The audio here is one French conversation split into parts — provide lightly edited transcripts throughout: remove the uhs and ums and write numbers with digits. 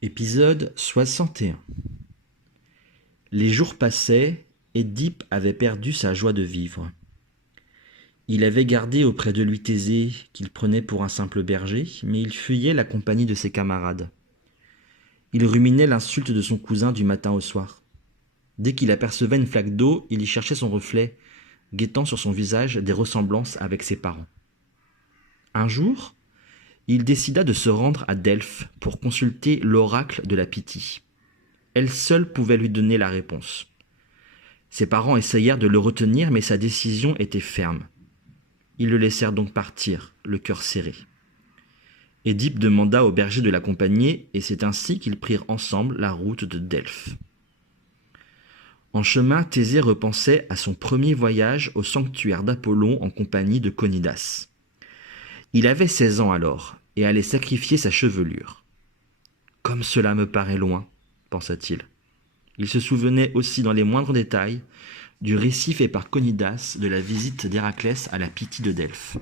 Épisode 61. Les jours passaient, Édipe avait perdu sa joie de vivre. Il avait gardé auprès de lui Thésée, qu'il prenait pour un simple berger, mais il fuyait la compagnie de ses camarades. Il ruminait l'insulte de son cousin du matin au soir. Dès qu'il apercevait une flaque d'eau, il y cherchait son reflet, guettant sur son visage des ressemblances avec ses parents. Un jour, il décida de se rendre à Delphes pour consulter l'oracle de la Pythie. Elle seule pouvait lui donner la réponse. Ses parents essayèrent de le retenir, mais sa décision était ferme. Ils le laissèrent donc partir, le cœur serré. Édipe demanda au berger de l'accompagner, et c'est ainsi qu'ils prirent ensemble la route de Delphes. En chemin, Thésée repensait à son premier voyage au sanctuaire d'Apollon en compagnie de Conidas. Il avait 16 ans alors, et allait sacrifier sa chevelure. « Comme cela me paraît loin », pensa-t-il. Il se souvenait aussi dans les moindres détails du récit fait par Conidas de la visite d'Héraclès à la Pythie de Delphes.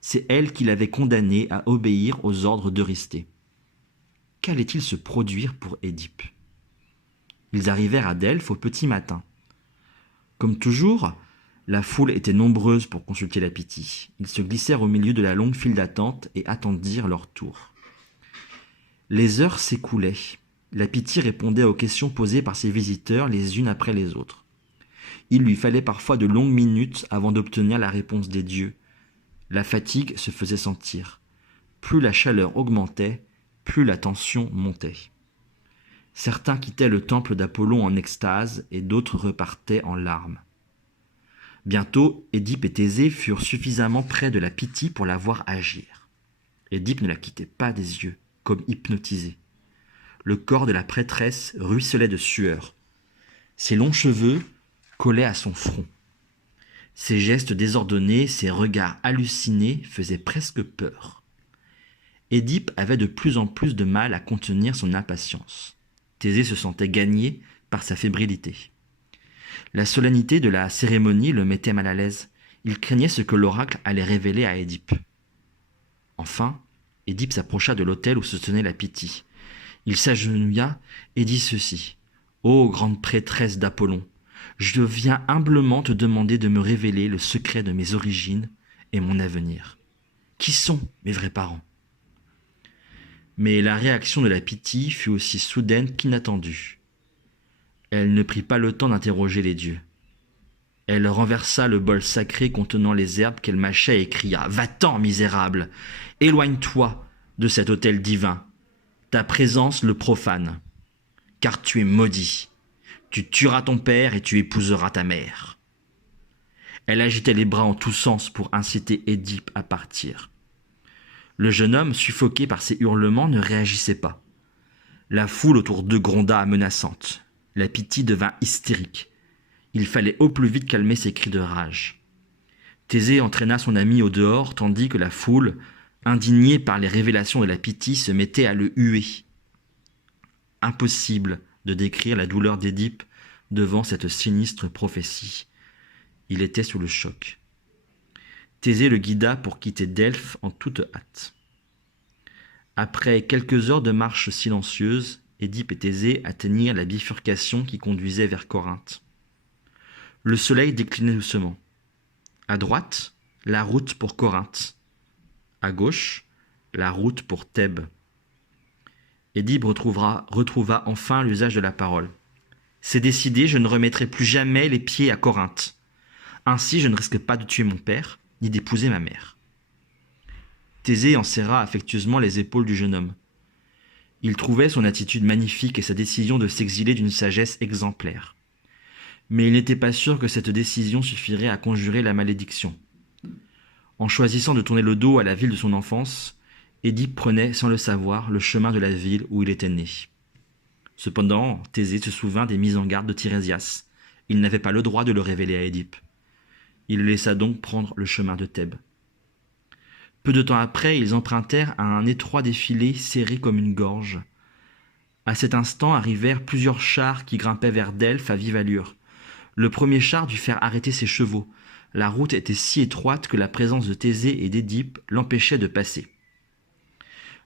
C'est elle qui l'avait condamné à obéir aux ordres d'Eurysthée. Qu'allait-il se produire pour Édipe ? Ils arrivèrent à Delphes au petit matin. Comme toujours, la foule était nombreuse pour consulter la Pythie. Ils se glissèrent au milieu de la longue file d'attente et attendirent leur tour. Les heures s'écoulaient. La Pythie répondait aux questions posées par ses visiteurs les unes après les autres. Il lui fallait parfois de longues minutes avant d'obtenir la réponse des dieux. La fatigue se faisait sentir. Plus la chaleur augmentait, plus la tension montait. Certains quittaient le temple d'Apollon en extase et d'autres repartaient en larmes. Bientôt, Édipe et Thésée furent suffisamment près de la Pythie pour la voir agir. Édipe ne la quittait pas des yeux, comme hypnotisé. Le corps de la prêtresse ruisselait de sueur. Ses longs cheveux collaient à son front. Ses gestes désordonnés, ses regards hallucinés faisaient presque peur. Édipe avait de plus en plus de mal à contenir son impatience. Thésée se sentait gagné par sa fébrilité. La solennité de la cérémonie le mettait mal à l'aise. Il craignait ce que l'oracle allait révéler à Édipe. Enfin, Édipe s'approcha de l'autel où se tenait la Pythie. Il s'agenouilla et dit ceci. « Ô grande prêtresse d'Apollon, je viens humblement te demander de me révéler le secret de mes origines et mon avenir. Qui sont mes vrais parents ?» Mais la réaction de la Pythie fut aussi soudaine qu'inattendue. Elle ne prit pas le temps d'interroger les dieux. Elle renversa le bol sacré contenant les herbes qu'elle mâchait et cria « Va-t'en, misérable! Éloigne-toi de cet autel divin! Ta présence le profane, car tu es maudit. Tu tueras ton père et tu épouseras ta mère. » Elle agitait les bras en tous sens pour inciter Édipe à partir. Le jeune homme, suffoqué par ces hurlements, ne réagissait pas. La foule autour d'eux gronda menaçante. La Pythie devint hystérique. Il fallait au plus vite calmer ses cris de rage. Thésée entraîna son ami au dehors, tandis que la foule, indignée par les révélations de la Pythie, se mettait à le huer. Impossible de décrire la douleur d'Édipe devant cette sinistre prophétie. Il était sous le choc. Thésée le guida pour quitter Delphes en toute hâte. Après quelques heures de marche silencieuse, Édipe et Thésée atteignirent la bifurcation qui conduisait vers Corinthe. Le soleil déclinait doucement. À droite, la route pour Corinthe. À gauche, la route pour Thèbes. Édipe retrouva enfin l'usage de la parole. « C'est décidé, je ne remettrai plus jamais les pieds à Corinthe. Ainsi, je ne risque pas de tuer mon père, ni d'épouser ma mère. » Thésée en serra affectueusement les épaules du jeune homme. Il trouvait son attitude magnifique et sa décision de s'exiler d'une sagesse exemplaire. Mais il n'était pas sûr que cette décision suffirait à conjurer la malédiction. En choisissant de tourner le dos à la ville de son enfance, Édipe prenait, sans le savoir, le chemin de la ville où il était né. Cependant, Thésée se souvint des mises en garde de Tirésias. Il n'avait pas le droit de le révéler à Édipe. Il le laissa donc prendre le chemin de Thèbes. Peu de temps après, ils empruntèrent un étroit défilé serré comme une gorge. À cet instant arrivèrent plusieurs chars qui grimpaient vers Delphes à vive allure. Le premier char dut faire arrêter ses chevaux. La route était si étroite que la présence de Thésée et d'Édipe l'empêchait de passer.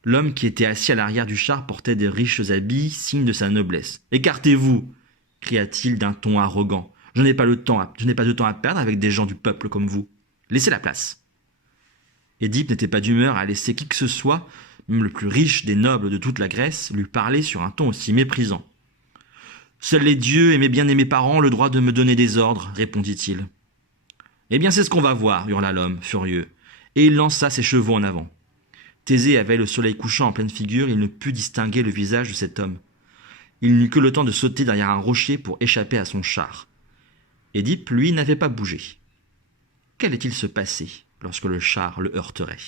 L'homme qui était assis à l'arrière du char portait de riches habits, signe de sa noblesse. « Écartez-vous » cria-t-il d'un ton arrogant. « Je n'ai pas de temps à perdre avec des gens du peuple comme vous. Laissez la place. » Édipe n'était pas d'humeur à laisser qui que ce soit, même le plus riche des nobles de toute la Grèce, lui parler sur un ton aussi méprisant. « Seuls les dieux et mes bien-aimés parents ont le droit de me donner des ordres, répondit-il. Eh bien, c'est ce qu'on va voir, hurla l'homme, furieux, et il lança ses chevaux en avant. Thésée avait le soleil couchant en pleine figure, il ne put distinguer le visage de cet homme. Il n'eut que le temps de sauter derrière un rocher pour échapper à son char. Édipe, lui, n'avait pas bougé. Qu'allait-il se passer lorsque le char le heurterait ?